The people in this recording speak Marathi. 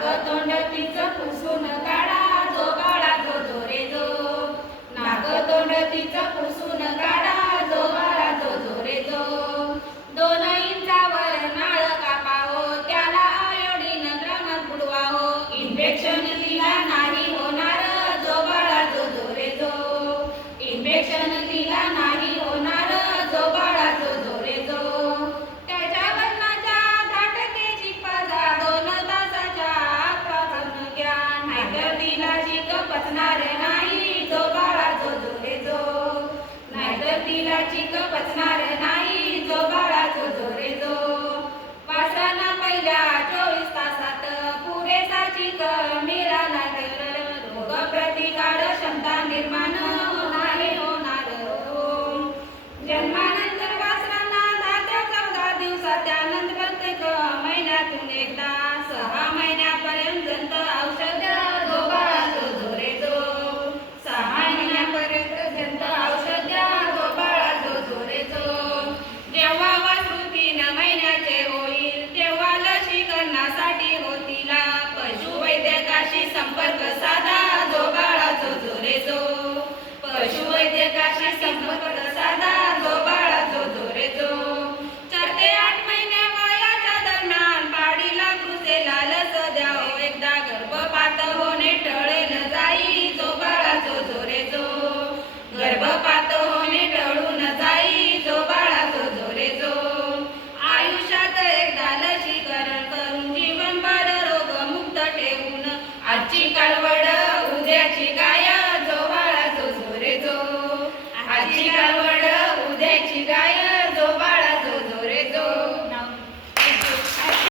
नाक तोंड तिचं पुसून काढा जो बाळा जो जो रे जो. नाक तोंड तिचं पुसून काढा जो बाळा जो जो रे जो. 2 इंचावर नाळ कापावो त्याला आयोडीन द्रावणात बुडवावो. इन्फेक्शन तिला नाही होणार जो बाळा जो जो रे जो. इन्फेक्शन तिला नाही होणार जो बाळा जो जो रे जो. त्याच्या वजनाच्या दाटकेची पजा 2 तासाच्या आत वाचून घ्या नाहीतर तिला चिक पचणार नाही जो बाळा जो जो रे जो. नाहीतर तिला चिक पचणार नाही जो बाळा जो जो रे जो. वासरांना पहिल्या 24 तासात पुरेसा चिक मिळाला तर रोग प्रतिकार क्षमता निर्माण नाही होणार. जन्मानंतर वासरांना 10 ते 14 दिवसात त्यानंतर प्रत्येक महिन्यातून एकदा 6 महिन्यापर्यंत जंत औषध जो बाळा जो जो रे जो. 6 महिन्यापर्यंत जंत औषध जो बाळा जो जो रे जो. जेव्हा वासरू 3 महिन्याचे होईल तेव्हा लसीकरणासाठी होतील पशुवैद्यकाशी संपर्क साधा जो बाळा जो जो रे जो. पशुवैद्यकाशी संपर्क